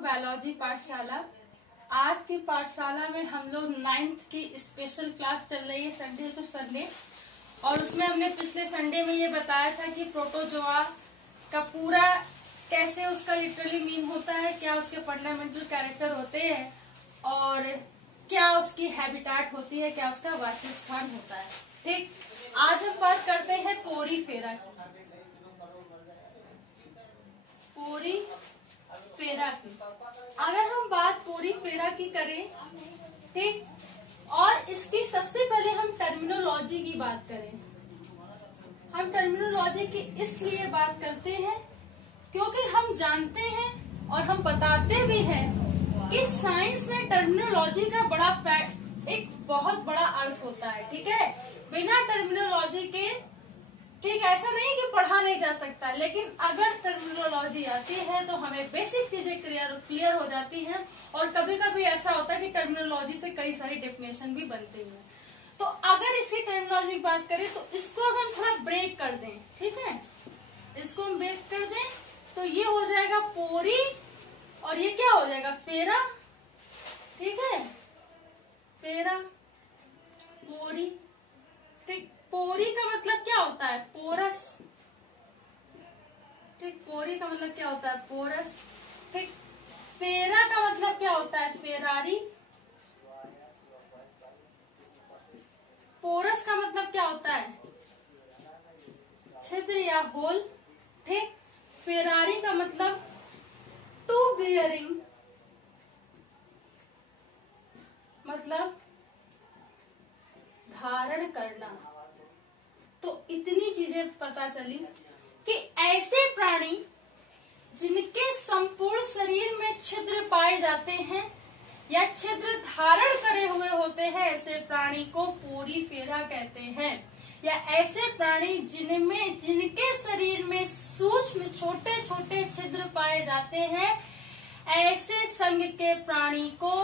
Biology पाठशाला। आज की पाठशाला में हम लोग 9th की स्पेशल क्लास चल रही है संडे टू संडे, और उसमें हमने पिछले संडे में ये बताया था कि प्रोटोजोआ का पूरा कैसे उसका लिटरली मीन होता है, क्या उसके फंडामेंटल कैरेक्टर होते हैं और क्या उसकी हैबिटेट होती है, क्या उसका वासस्थान होता है। ठीक, आज हम बात करते हैं पोरीफेरा की। पोरीफेरा की अगर हम बात पोरीफेरा की करें, ठीक, और इसकी सबसे पहले हम टर्मिनोलॉजी की बात करें। हम टर्मिनोलॉजी की इसलिए बात करते हैं क्योंकि हम जानते हैं और हम बताते भी हैं कि साइंस में टर्मिनोलॉजी का एक बहुत बड़ा अर्थ होता है। ठीक है, बिना टर्मिनोलॉजी के, ठीक, ऐसा नहीं कि पढ़ा नहीं जा सकता, लेकिन अगर टर्मिनोलॉजी आती है तो हमें बेसिक चीजें क्लियर हो जाती हैं। और कभी कभी ऐसा होता है कि टर्मिनोलॉजी से कई सारी डेफिनेशन भी बनती है। तो अगर इसी टर्मिनोलॉजी की बात करें तो इसको अगर हम थोड़ा ब्रेक कर दें, ठीक है, इसको हम ब्रेक कर दें तो ये हो जाएगा पोरी और ये क्या हो जाएगा, फेरा। ठीक है, फेरा, पोरी। ठीक, पोरी का मतलब क्या होता है, पोरस। ठीक, पोरी का मतलब क्या होता है, पोरस। ठीक, फेरा का मतलब क्या होता है, फेरारी। पोरस का मतलब क्या होता है, छिद्र या होल। ठीक, फेरारी का मतलब टू बियरिंग, मतलब धारण करना। तो इतनी चीजें पता चली कि ऐसे प्राणी जिनके संपूर्ण शरीर में छिद्र पाए जाते हैं या छिद्र धारण करे हुए होते हैं, ऐसे प्राणी को पोरीफेरा कहते हैं। या ऐसे प्राणी जिनके शरीर में सूक्ष्म छोटे छोटे छिद्र पाए जाते हैं, ऐसे संघ के प्राणी को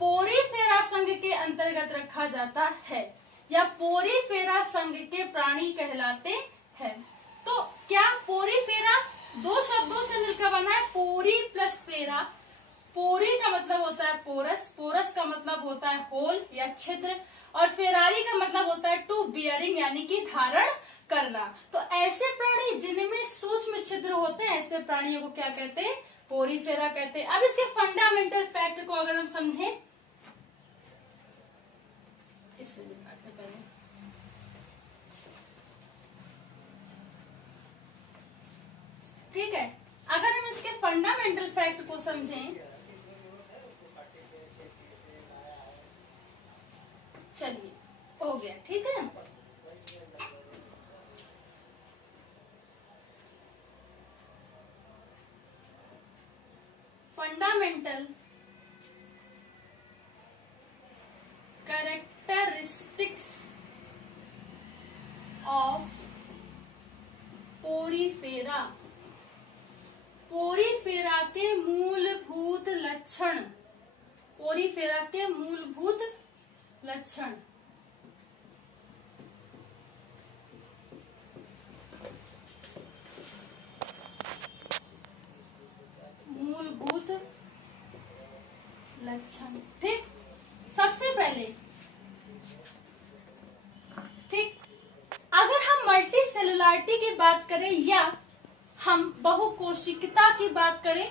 पोरीफेरा संघ के अंतर्गत रखा जाता है या पोरीफेरा संघ के प्राणी कहलाते हैं। तो क्या पोरीफेरा दो शब्दों से मिलकर बना है, पोरी प्लस फेरा। पोरी का मतलब होता है पोरस, पोरस का मतलब होता है होल या छिद्र, और फेरारी का मतलब होता है टू बियरिंग यानी कि धारण करना। तो ऐसे प्राणी जिनमें सूक्ष्म छिद्र होते हैं, ऐसे प्राणियों को क्या कहते हैं, पोरीफेरा कहते हैं। अब इसके फंडामेंटल फैक्ट को अगर हम समझें, इससे पहले ठीक है, अगर हम इसके फंडामेंटल फैक्ट को समझें, चलिए हो गया, ठीक है। Fundamental characteristics of Porifera. Porifera के मूलभूत लक्षण, पोरीफेरा के मूलभूत लक्षण। मूलभूत लक्षण, ठीक। सबसे पहले, ठीक, अगर हम मल्टी सेलुलरिटी की बात करें या हम बहुकोशिकता की बात करें,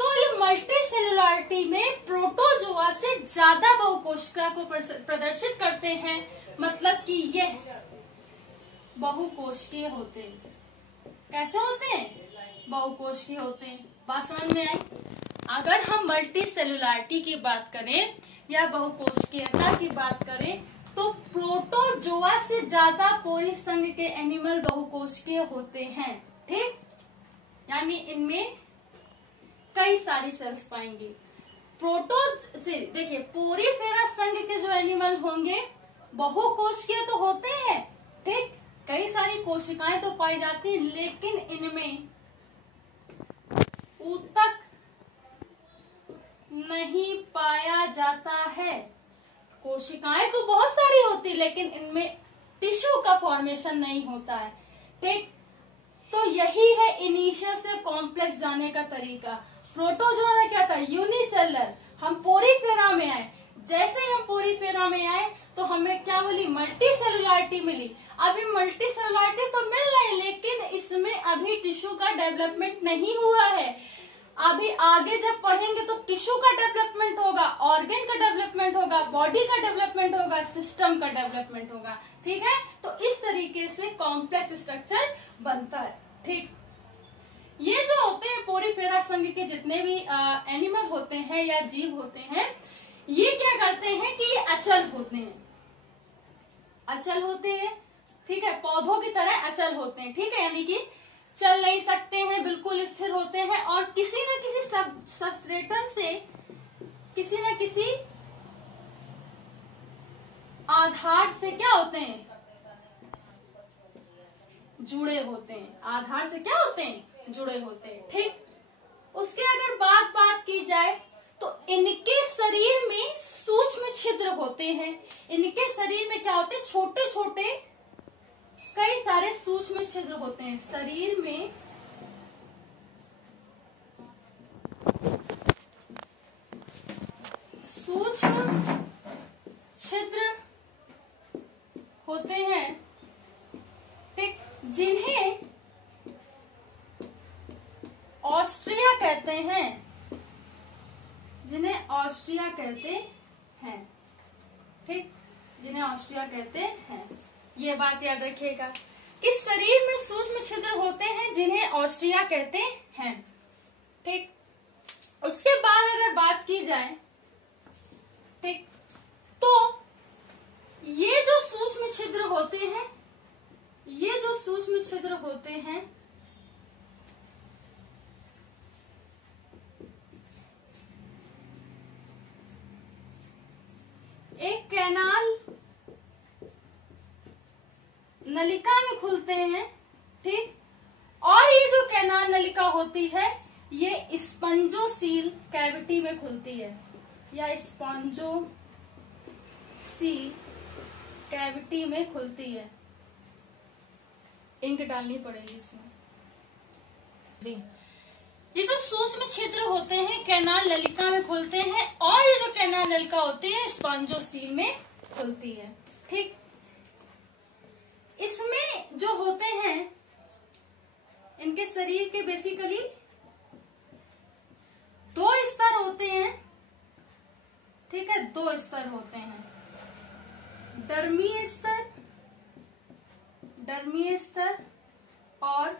तो ये मल्टी सेलुलरिटी में प्रोटोजोआ से ज्यादा बहुकोशिका को प्रदर्शित करते हैं। मतलब कि ये बहुकोशिकीय होते हैं। कैसे होते हैं, बहुकोशिकीय होते हैं। बात समझ में आई। अगर हम मल्टी सेलुलरिटी की बात करें या बहुकोशिकीयता की बात करें तो प्रोटोजोआ से ज्यादा पोरी संघ के एनिमल बहुकोशिकीय होते हैं। ठीक, यानी इनमें कई सारी सेल्स पाएंगे। प्रोटो से देखिए, पोरीफेरा संघ के जो एनिमल होंगे बहुकोशिकीय तो होते हैं, ठीक, कई सारी कोशिकाएं तो पाई जाती हैं, लेकिन इनमें ऊतक नहीं पाया जाता है। कोशिकाएं तो बहुत सारी होती, लेकिन इनमें टिश्यू का फॉर्मेशन नहीं होता है। ठीक, तो यही है इनिशियल से कॉम्प्लेक्स जाने का तरीका। प्रोटोजोआ में क्या था, यूनिसेलुलर। हम पोरीफेरा में आए, जैसे ही हम पोरीफेरा में आए तो हमें क्या मिली, मल्टी सेलुलरिटी मिली। अभी मल्टी सेलुलरिटी तो मिल रही, लेकिन इसमें अभी टिश्यू का डेवलपमेंट नहीं हुआ है। अभी आगे जब पढ़ेंगे तो टिश्यू का डेवलपमेंट होगा, ऑर्गन का डेवलपमेंट होगा, बॉडी का डेवलपमेंट होगा, सिस्टम का डेवलपमेंट होगा। ठीक है, तो इस तरीके से कॉम्प्लेक्स स्ट्रक्चर बनता है। ठीक, ये जो होते हैं पोरीफेरा संघ के जितने भी एनिमल होते हैं या जीव होते हैं, ये क्या करते हैं कि ये अचल होते हैं, अचल होते हैं। ठीक है, पौधों की तरह अचल होते हैं। ठीक है, यानी कि चल नहीं सकते हैं, बिल्कुल स्थिर होते हैं और किसी न किसी सबस्ट्रेटम से, किसी न किसी आधार से क्या होते हैं, जुड़े होते हैं। आधार से क्या होते हैं, जुड़े होते हैं। ठीक, उसके अगर बात की जाए तो इनके शरीर में सूक्ष्म छिद्र होते हैं। इनके शरीर में क्या होते हैं, छोटे छोटे कई सारे सूक्ष्म छिद्र होते हैं। शरीर में सूक्ष्म छिद्र होते हैं। ठीक, जिन्हें ऑस्ट्रिया कहते हैं, जिन्हें ऑस्ट्रिया कहते हैं। ठीक, जिन्हें ऑस्ट्रिया कहते हैं। ये बात याद रखिएगा कि शरीर में सूक्ष्म छिद्र होते हैं जिन्हें ऑस्ट्रिया कहते हैं। ठीक, उसके बाद अगर बात की जाए, ठीक, तो ये जो सूक्ष्म छिद्र होते हैं, ये जो सूक्ष्म छिद्र होते हैं, एक कैनाल नलिका में खुलते हैं। ठीक, और ये जो कैनाल नलिका होती है ये स्पंजोसील कैविटी में खुलती है, या स्पंजोसील कैविटी में खुलती है। इंक डालनी पड़ेगी इसमें। ये जो सूक्ष्म छिद्र होते हैं कैनाल नलिका में खुलते हैं, और ये जो कैनाल नलिका होती है स्पंजोसील में खुलती है। ठीक, इसमें जो होते हैं, इनके शरीर के बेसिकली दो स्तर होते हैं। ठीक है, दो स्तर होते हैं, डर्मीय स्तर, डर्मीय स्तर और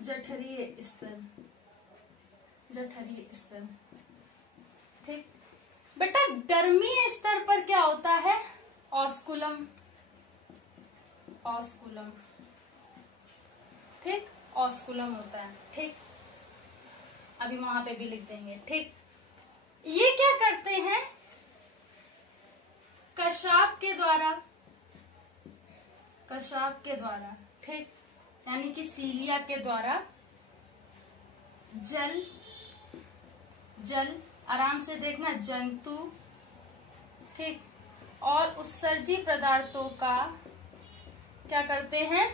जठरीय स्तर, जठरीय स्तर। ठीक, बेटा डर्मीय स्तर पर क्या होता है, ऑस्कुलम, ऑस्कुलम। ठीक, ऑस्कुलम होता है। ठीक, अभी वहां पे भी लिख देंगे। ठीक, ये क्या करते हैं, कशाप के द्वारा, कशाप के द्वारा, ठीक, यानी कि सीलिया के द्वारा जल, जल आराम से देखना, जंतु, ठीक, और उत्सर्जी पदार्थों का क्या करते हैं,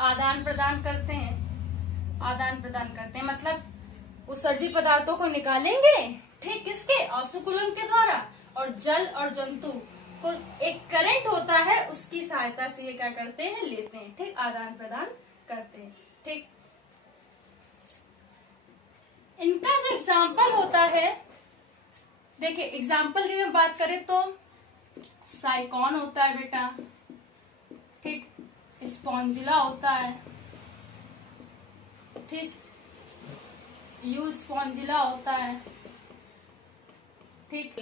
आदान प्रदान करते हैं, आदान प्रदान करते हैं। मतलब उत्सर्जी पदार्थों को निकालेंगे, ठीक, किसके, ऑस्कुलम के द्वारा, और जल और जंतु को एक करंट होता है उसकी सहायता से ये क्या करते हैं, लेते हैं। ठीक, आदान प्रदान करते हैं। ठीक, इनका जो एग्जाम्पल होता है, देखिए एग्जाम्पल की में बात करें तो साइकॉन होता है बेटा, ठीक, स्पॉन्जिला होता है, ठीक, यू स्पॉन्जिला होता है। ठीक,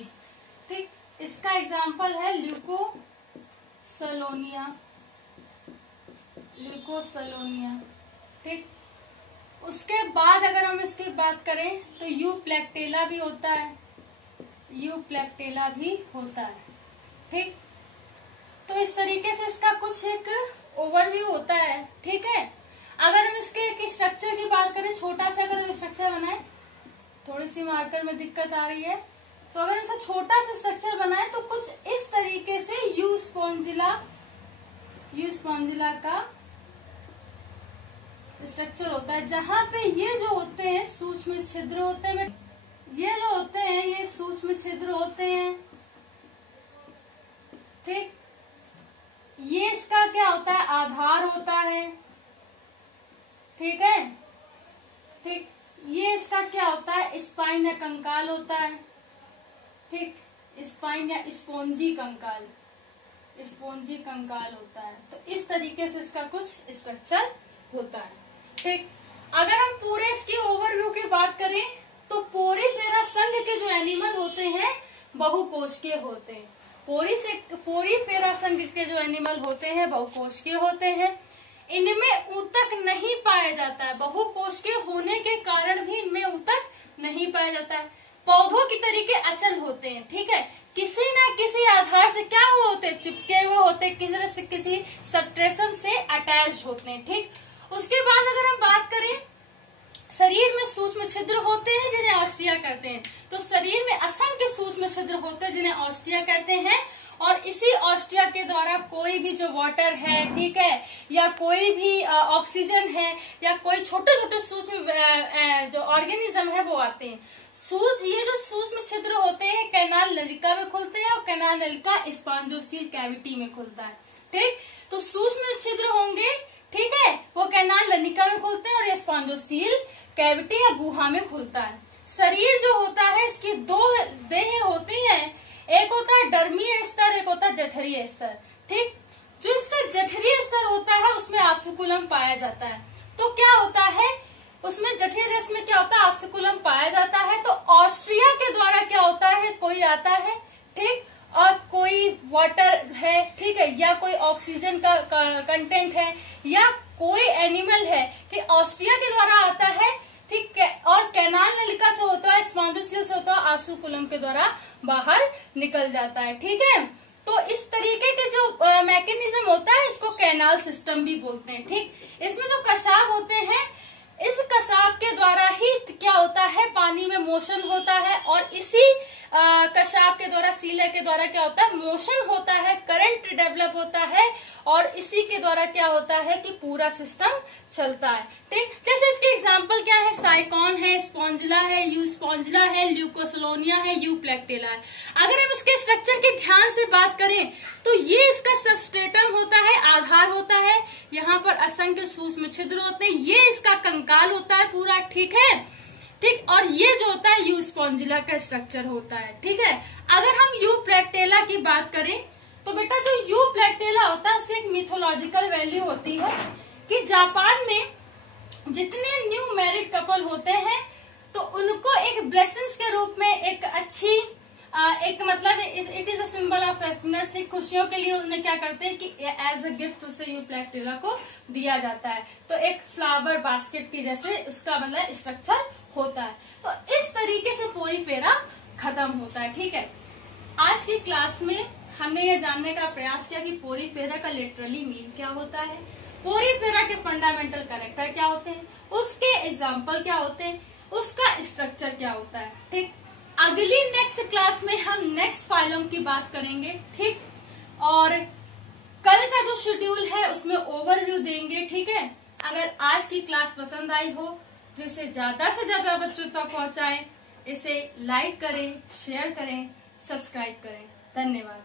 ठीक, इसका एग्जाम्पल है ल्यूकोसलोनिया, ल्यूकोसलोनिया। ठीक, उसके बाद अगर हम इसकी बात करें तो यू प्लेक्टेला भी होता है, यू प्लेक्टेला भी होता है। ठीक, तो इस तरीके से इसका कुछ एक ओवरव्यू होता है। ठीक है, अगर हम इसके एक स्ट्रक्चर की बात करें, छोटा सा अगर स्ट्रक्चर बनाए, थोड़ी सी मार्कर में दिक्कत आ रही है, तो अगर इसे छोटा सा स्ट्रक्चर बनाए तो कुछ इस तरीके से यू स्पॉन्जिला का स्ट्रक्चर होता है जहाँ पे ये जो होते हैं सूक्ष्म छिद्र होते हैं, ये जो होते हैं ये सूक्ष्म छिद्र होते हैं, ठीक। ये इसका क्या होता है, आधार होता है, ठीक है, ठीक। ये इसका क्या होता है, स्पाइन या कंकाल होता है, ठीक। स्पाइन या स्पोंजी कंकाल, स्पोंजी कंकाल होता है। तो इस तरीके से इसका कुछ स्ट्रक्चर होता है, ठीक। अगर हम पूरे इसकी ओवरव्यू की बात करें तो पोरीफेरा संघ के जो एनिमल होते हैं बहुकोशिकीय होते हैं। पोरीफेरा संघ के जो एनिमल होते हैं बहुकोशिकीय होते हैं। इनमें ऊतक नहीं पाया जाता है, बहुकोशिकीय होने के कारण भी इनमें ऊतक नहीं पाया जाता है। पौधों की तरीके अचल होते हैं, ठीक है, किसी न किसी आधार से क्या हुए होते हैं, चिपके हुए होते हैं, किसी न किसी सबस्ट्रेटम से अटैच होते हैं, ठीक। उसके बाद अगर हम बात करें शरीर में सूक्ष्म छिद्र होते हैं जिन्हें ऑस्टिया कहते हैं। तो शरीर में असंख्य सूक्ष्म छिद्र होते हैं जिन्हें ऑस्टिया कहते हैं, और इसी ऑस्टिया के द्वारा कोई भी जो वाटर है, ठीक है, या कोई भी ऑक्सीजन है, या कोई छोटे छोटे सूक्ष्म जो ऑर्गेनिज्म है वो आते हैं। ये जो सूक्ष्म छिद्र होते हैं कैनाल नलिका में खुलते हैं, और कैनाल नलिका स्पॉन्जोसील कैविटी में खुलता है, ठीक। तो सूक्ष्म छिद्र होंगे, ठीक है, वो कैनाल नलिका में खुलते हैं और ये स्पॉन्जोसील कैविटी या गुहा में खुलता है। शरीर जो होता है इसकी दो देह होती हैं, एक होता है डर्मीय स्तर, एक होता है जठरीय स्तर, ठीक। जो इसका जठरीय स्तर होता है उसमें आस्कुलम पाया जाता है। तो क्या होता है उसमें, जठरीय रस में क्या होता है, आस्कुलम पाया जाता है। तो ऑस्ट्रिया के द्वारा क्या होता है, कोई आता है, ठीक, और कोई वाटर है, ठीक है, या कोई ऑक्सीजन का कंटेंट है, या कोई एनिमल है कि ऑस्ट्रिया के द्वारा आता है, ठीक है, और कैनाल नलिका से होता है, स्पॉन्जोसील से होता है, आस्कुलम के द्वारा बाहर निकल जाता है, ठीक है। तो इस तरीके के जो मैकेनिज्म होता है इसको कैनाल सिस्टम भी बोलते हैं, ठीक। इसमें जो कशाब होते हैं, इस कसाब के द्वारा ही क्या होता है, पानी में मोशन होता है, और इसी कशाब के द्वारा, सीलर के द्वारा क्या होता है, मोशन होता है, करंट डेवलप होता है, और इसी के द्वारा क्या होता है कि पूरा सिस्टम चलता है, ठीक। जैसे इसके एग्जांपल क्या है, साइकॉन है, स्पॉन्जिला है, यू स्पॉन्जिला है, ल्यूकोसलोनिया है, यू प्लेक्टेला है। अगर हम इसके स्ट्रक्चर की ध्यान से बात करें तो ये इसका सबस्ट्रेटम होता है, आधार होता है, यहाँ पर असंख्य सूक्ष्म छिद्र होते हैं, ये इसका कंकाल होता है पूरा, ठीक है, ठीक। और ये जो होता है यू स्पॉन्जिला का स्ट्रक्चर होता है, ठीक है। अगर हम यू प्लेक्टेला की बात करें तो बेटा जो यू प्लेक्टेला होता है उससे एक मिथोलॉजिकल वैल्यू होती है कि जापान में जितने न्यू मैरिड कपल होते हैं तो उनको एक ब्लेसिंग्स के रूप में एक अच्छी एक मतलब it is a symbol of happiness, खुशियों के लिए उन्हें क्या करते हैं कि एज अ गिफ्ट उसे यू प्लेक्टेला को दिया जाता है। तो एक फ्लावर बास्केट की जैसे उसका मतलब स्ट्रक्चर होता है। तो इस तरीके से पोरीफेरा खत्म होता है, ठीक है। आज की क्लास में हमने ये जानने का प्रयास किया कि पोरीफेरा का लिटरली मीन क्या होता है, पोरीफेरा के फंडामेंटल कैरेक्टर क्या होते हैं, उसके एग्जाम्पल क्या होते हैं, उसका स्ट्रक्चर क्या होता है, ठीक। अगली नेक्स्ट क्लास में हम नेक्स्ट फाइलम की बात करेंगे, ठीक। और कल का जो शेड्यूल है उसमें ओवरव्यू देंगे, ठीक है। अगर आज की क्लास पसंद आई हो तो इसे ज्यादा से ज्यादा बच्चों तक पहुंचाएं, इसे लाइक करें, शेयर करें, सब्सक्राइब करें। धन्यवाद।